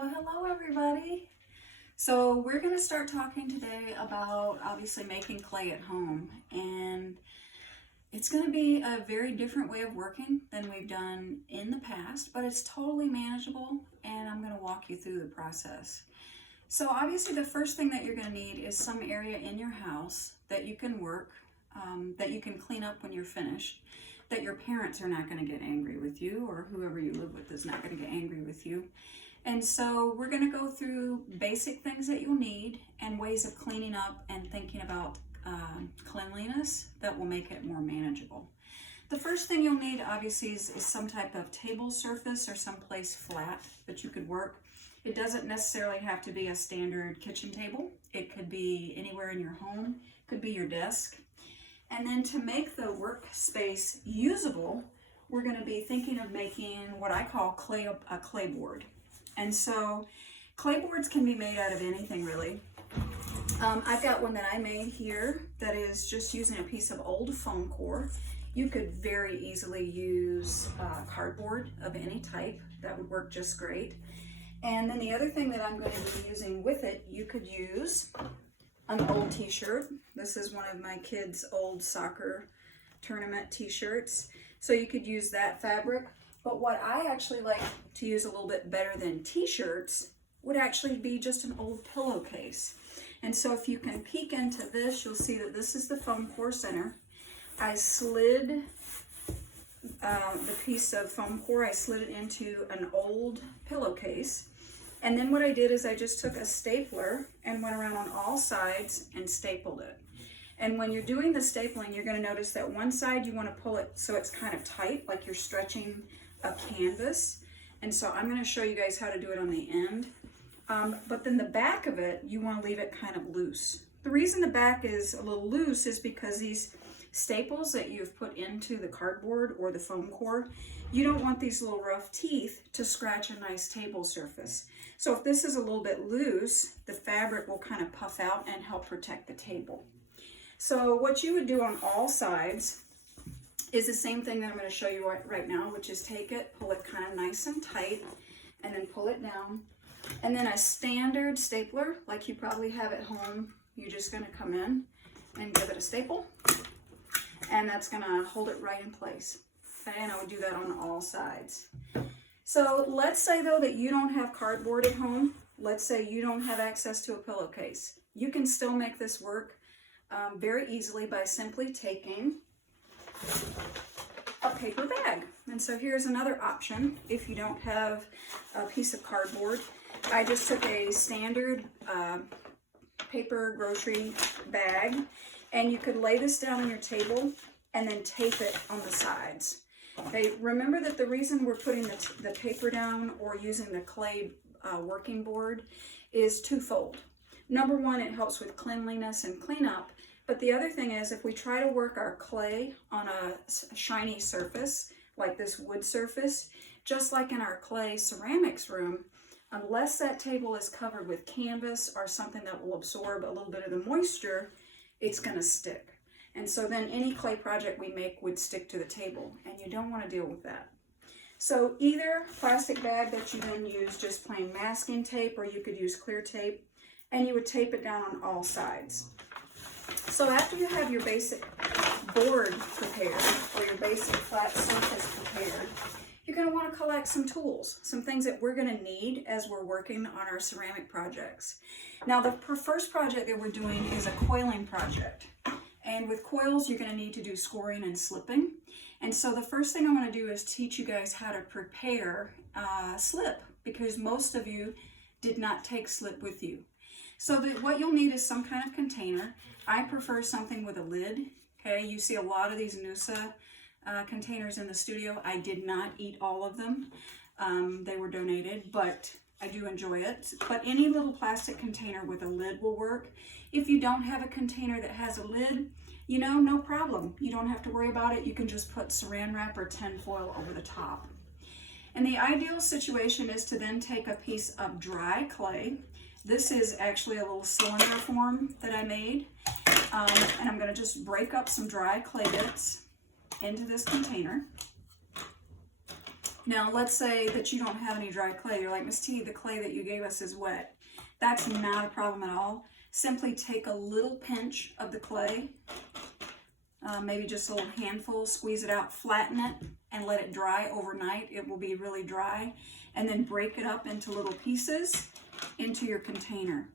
Well, hello everybody. So we're going to start talking today about obviously making clay at home, and it's going to be a very different way of working than we've done in the past, but it's totally manageable, and I'm going to walk you through the process. So obviously the first thing that you're going to need is some area in your house that you can work, that you can clean up when you're finished, that your parents are not going to get angry with you, or whoever you live with is not going to get angry with you. And so we're going to go through basic things that you'll need and ways of cleaning up and thinking about cleanliness that will make it more manageable. The first thing you'll need obviously is some type of table surface or someplace flat that you could work. It doesn't necessarily have to be a standard kitchen table. It could be anywhere in your home, it could be your desk. And then to make the workspace usable, we're going to be thinking of making what I call a clay board. And so clay boards can be made out of anything really. I've got one that I made here that is just using a piece of old foam core. You could very easily use cardboard of any type. That would work just great. And then the other thing that I'm going to be using with it, you could use an old t-shirt. This is one of my kids' old soccer tournament t-shirts. So you could use that fabric. But what I actually like to use a little bit better than t-shirts would actually be just an old pillowcase. And so if you can peek into this, you'll see that this is the foam core center. I slid the piece of foam core, I slid it into an old pillowcase. And then what I did is I just took a stapler and went around on all sides and stapled it. And when you're doing the stapling, you're going to notice that one side you want to pull it so it's kind of tight, like you're stretching a canvas. And so I'm going to show you guys how to do it on the end. But then the back of it, you want to leave it kind of loose. The reason the back is a little loose is because these staples that you've put into the cardboard or the foam core, you don't want these little rough teeth to scratch a nice table surface. So if this is a little bit loose, the fabric will kind of puff out and help protect the table. So what you would do on all sides is the same thing that I'm going to show you right now, which is take it, pull it kind of nice and tight, and then pull it down. And then a standard stapler, like you probably have at home, you're just going to come in and give it a staple, and that's going to hold it right in place. And I would do that on all sides. So let's say though that you don't have cardboard at home. Let's say you don't have access to a pillowcase. You can still make this work very easily by simply taking a paper bag. And so here's another option if you don't have a piece of cardboard. I just took a standard paper grocery bag, and you could lay this down on your table and then tape it on the sides. Okay, remember that the reason we're putting the paper down or using the clay working board is twofold. Number one, it helps with cleanliness and cleanup. But the other thing is, if we try to work our clay on a shiny surface, like this wood surface, just like in our clay ceramics room, unless that table is covered with canvas or something that will absorb a little bit of the moisture, it's going to stick. And so then any clay project we make would stick to the table, and you don't want to deal with that. So either plastic bag that you then use just plain masking tape, or you could use clear tape, and you would tape it down on all sides. So after you have your basic board prepared, or your basic flat surface prepared, you're going to want to collect some tools, some things that we're going to need as we're working on our ceramic projects. Now the first project that we're doing is a coiling project. And with coils, you're going to need to do scoring and slipping. And so the first thing I'm going to do is teach you guys how to prepare slip, because most of you did not take slip with you. So what you'll need is some kind of container. I prefer something with a lid. Okay, you see a lot of these Noosa containers in the studio. I did not eat all of them. They were donated, but I do enjoy it. But any little plastic container with a lid will work. If you don't have a container that has a lid, no problem. You don't have to worry about it. You can just put saran wrap or tin foil over the top. And the ideal situation is to then take a piece of dry clay. This is actually a little cylinder form that I made. And I'm going to just break up some dry clay bits into this container. Now, let's say that you don't have any dry clay. You're like, Miss T, the clay that you gave us is wet. That's not a problem at all. Simply take a little pinch of the clay, maybe just a little handful, squeeze it out, flatten it, and let it dry overnight. It will be really dry. And then break it up into little pieces into your container.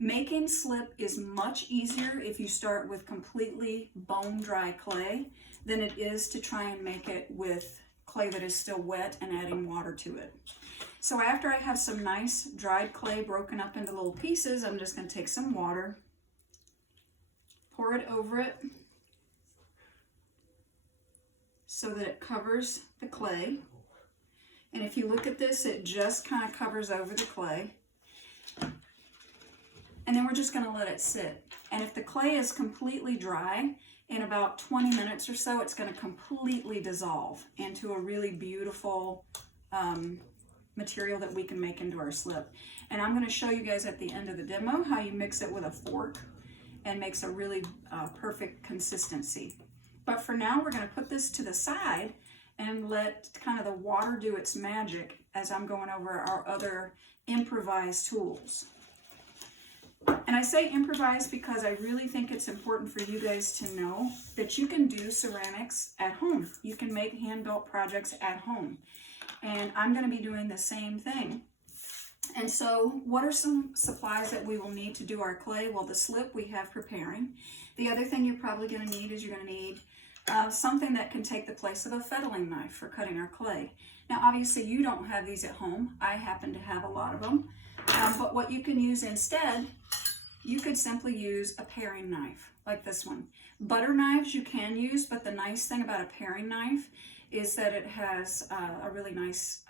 Making slip is much easier if you start with completely bone dry clay than it is to try and make it with clay that is still wet and adding water to it. So after I have some nice dried clay broken up into little pieces, I'm just going to take some water, pour it over it so that it covers the clay. And if you look at this, it just kind of covers over the clay. And then we're just going to let it sit. And if the clay is completely dry, in about 20 minutes or so, it's going to completely dissolve into a really beautiful material that we can make into our slip. And I'm going to show you guys at the end of the demo how you mix it with a fork and makes a really perfect consistency. But for now, we're going to put this to the side and let kind of the water do its magic as I'm going over our other improvised tools. And I say improvise because I really think it's important for you guys to know that you can do ceramics at home. You can make hand-built projects at home. And I'm going to be doing the same thing. And so what are some supplies that we will need to do our clay? Well, the slip we have preparing. The other thing you're probably going to need is you're going to need something that can take the place of a fettling knife for cutting our clay. Now, obviously, you don't have these at home. I happen to have a lot of them. But what you can use instead, you could simply use a paring knife like this one. Butter knives you can use, but the nice thing about a paring knife is that it has a really nice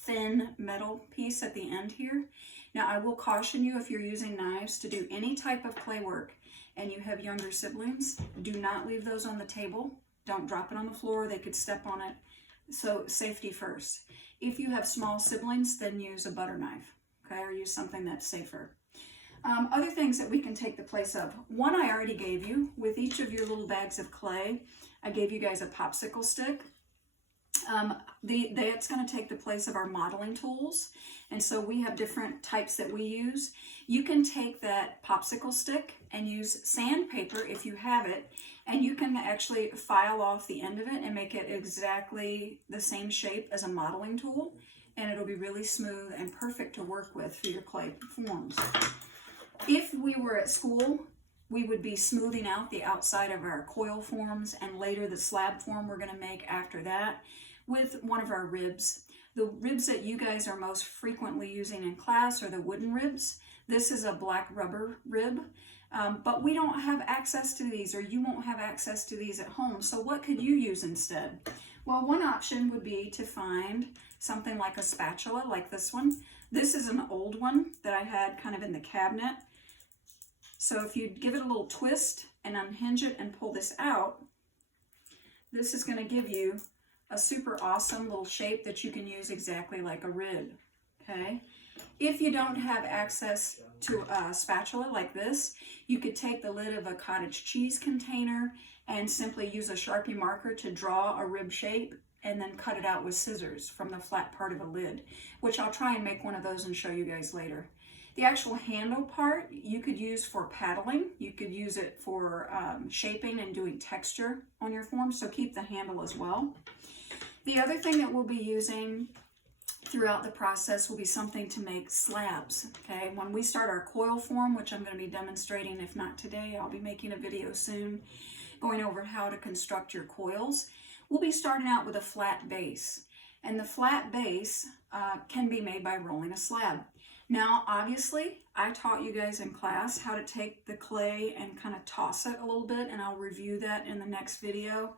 thin metal piece at the end here. Now, I will caution you, if you're using knives to do any type of clay work and you have younger siblings, do not leave those on the table. Don't drop it on the floor. They could step on it. So safety first. If you have small siblings, then use a butter knife, okay, or use something that's safer. Other things that we can take the place of. One I already gave you. With each of your little bags of clay, I gave you guys a popsicle stick. That's going to take the place of our modeling tools. And so we have different types that we use. You can take that popsicle stick and use sandpaper if you have it, and you can actually file off the end of it and make it exactly the same shape as a modeling tool. And it'll be really smooth and perfect to work with for your clay forms. If we were at school, we would be smoothing out the outside of our coil forms, and later the slab form we're going to make after that with one of our ribs. The ribs that you guys are most frequently using in class are the wooden ribs. This is a black rubber rib, but we don't have access to these, or you won't have access to these at home. So what could you use instead? Well, one option would be to find something like a spatula like this one. This is an old one that I had kind of in the cabinet. So if you give it a little twist and unhinge it and pull this out, this is going to give you a super awesome little shape that you can use exactly like a rib, okay? If you don't have access to a spatula like this, you could take the lid of a cottage cheese container and simply use a Sharpie marker to draw a rib shape and then cut it out with scissors from the flat part of a lid, which I'll try and make one of those and show you guys later. The actual handle part you could use for paddling. You could use it for shaping and doing texture on your form, so keep the handle as well. The other thing that we'll be using throughout the process will be something to make slabs, okay? When we start our coil form, which I'm going to be demonstrating, if not today, I'll be making a video soon going over how to construct your coils. We'll be starting out with a flat base, and the flat base can be made by rolling a slab. Now, obviously, I taught you guys in class how to take the clay and kind of toss it a little bit, and I'll review that in the next video.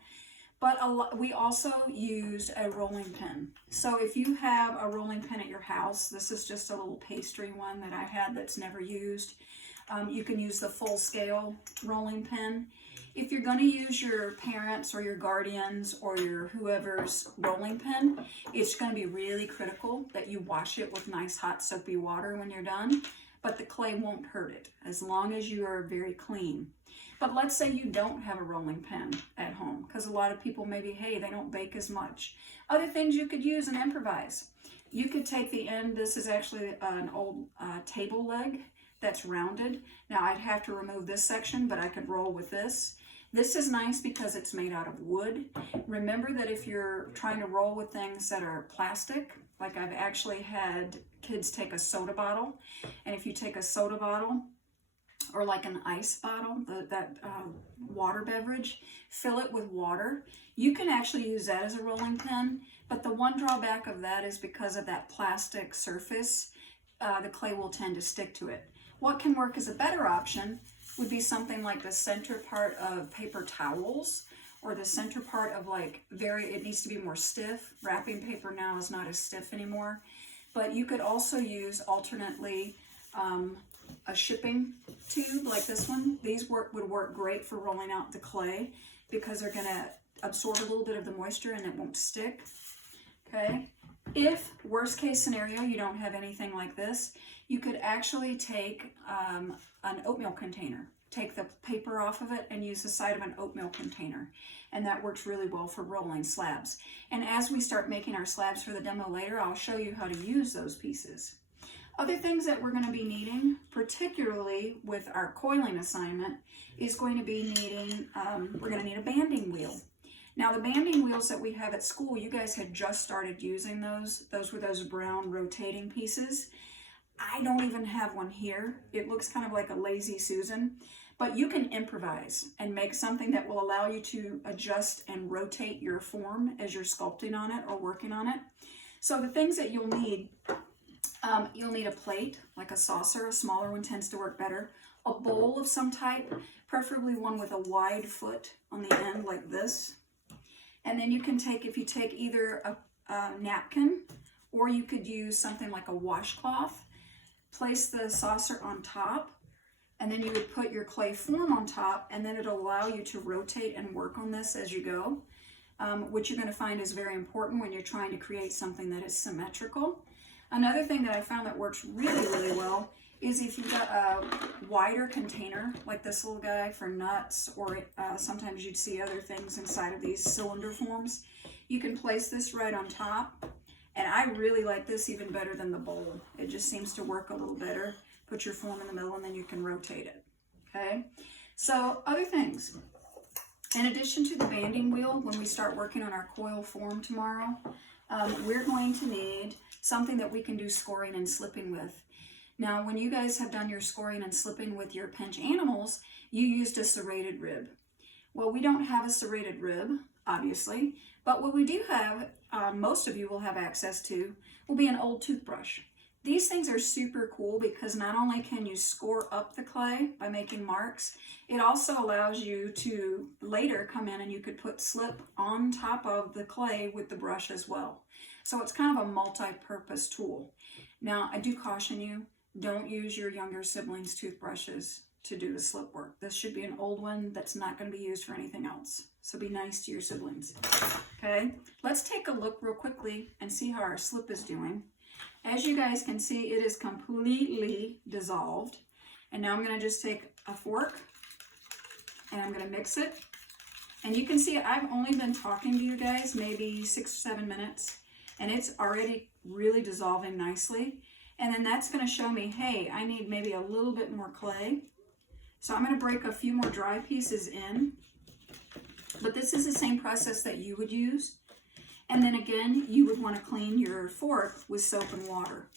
But we also used a rolling pin. So if you have a rolling pin at your house, this is just a little pastry one that I had that's never used. You can use the full scale rolling pin. If you're going to use your parents or your guardians or your whoever's rolling pin, it's going to be really critical that you wash it with nice hot soapy water when you're done, but the clay won't hurt it as long as you are very clean. But let's say you don't have a rolling pin at home, because a lot of people maybe, hey, they don't bake as much. Other things you could use and improvise. You could take the end, this is actually an old table leg that's rounded. Now I'd have to remove this section, but I could roll with this. This is nice because it's made out of wood. Remember that if you're trying to roll with things that are plastic, like I've actually had kids take a soda bottle, and if you take a soda bottle or like an ice bottle, that water beverage, fill it with water, you can actually use that as a rolling pin. But the one drawback of that is because of that plastic surface, the clay will tend to stick to it. What can work as a better option would be something like the center part of paper towels, or the center part of like it needs to be more stiff. Wrapping paper now is not as stiff anymore. But you could also use alternately a shipping tube like this one. These would work great for rolling out the clay because they're going to absorb a little bit of the moisture and it won't stick. Okay. If worst case scenario, you don't have anything like this, you could actually take an oatmeal container. Take the paper off of it and use the side of an oatmeal container. And that works really well for rolling slabs. And as we start making our slabs for the demo later, I'll show you how to use those pieces. Other things that we're going to be needing, particularly with our coiling assignment, is going to be needing, we're going to need a banding wheel. Now the banding wheels that we have at school, you guys had just started using those. Those were those brown rotating pieces. I don't even have one here. It looks kind of like a Lazy Susan, but you can improvise and make something that will allow you to adjust and rotate your form as you're sculpting on it or working on it. So the things that you'll need a plate, like a saucer. A smaller one tends to work better. A bowl of some type, preferably one with a wide foot on the end like this. And then you can take, if you take either a napkin, or you could use something like a washcloth, place the saucer on top, and then you would put your clay form on top, and then it'll allow you to rotate and work on this as you go, which you're going to find is very important when you're trying to create something that is symmetrical. Another thing that I found that works really, really well is if you've got a wider container, like this little guy for nuts, or sometimes you'd see other things inside of these cylinder forms, you can place this right on top. And I really like this even better than the bowl. It just seems to work a little better. Put your form in the middle and then you can rotate it, okay? So other things. In addition to the banding wheel, when we start working on our coil form tomorrow, we're going to need something that we can do scoring and slipping with. Now, when you guys have done your scoring and slipping with your pinch animals, you used a serrated rib. Well, we don't have a serrated rib, obviously, but what we do have, most of you will have access to, will be an old toothbrush. These things are super cool because not only can you score up the clay by making marks, it also allows you to later come in and you could put slip on top of the clay with the brush as well. So it's kind of a multi-purpose tool. Now, I do caution you, don't use your younger siblings' toothbrushes to do the slip work. This should be an old one that's not going to be used for anything else. So be nice to your siblings. Okay, let's take a look real quickly and see how our slip is doing. As you guys can see, it is completely dissolved. And now I'm going to just take a fork and I'm going to mix it. And you can see I've only been talking to you guys maybe 6 or 7 minutes, and it's already really dissolving nicely. And then that's going to show me, hey, I need maybe a little bit more clay. So I'm going to break a few more dry pieces in. But this is the same process that you would use. And then again, you would want to clean your fork with soap and water.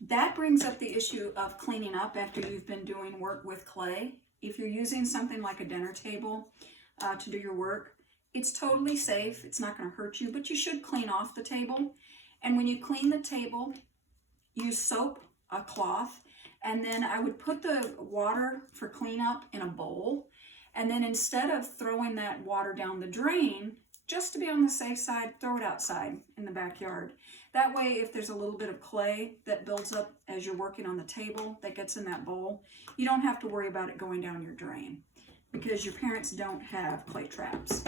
That brings up the issue of cleaning up after you've been doing work with clay. If you're using something like a dinner table to do your work, it's totally safe. It's not going to hurt you, but you should clean off the table. And when you clean the table, use soap, a cloth, and then I would put the water for cleanup in a bowl. And then instead of throwing that water down the drain, just to be on the safe side, throw it outside in the backyard. That way, if there's a little bit of clay that builds up as you're working on the table that gets in that bowl, you don't have to worry about it going down your drain because your parents don't have clay traps.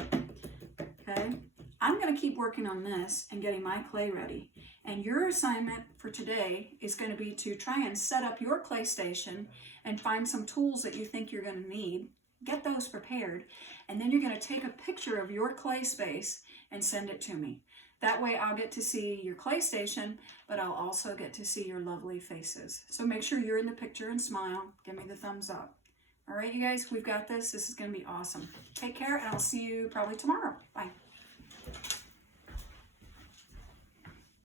Okay? I'm going to keep working on this and getting my clay ready. And your assignment for today is going to be to try and set up your clay station and find some tools that you think you're going to need. get those prepared, and then you're going to take a picture of your clay space and send it to me. That way I'll get to see your clay station, but I'll also get to see your lovely faces. So make sure you're in the picture and smile. Give me the thumbs up. All right, you guys, we've got this. This is going to be awesome. Take care, and I'll see you probably tomorrow. Bye.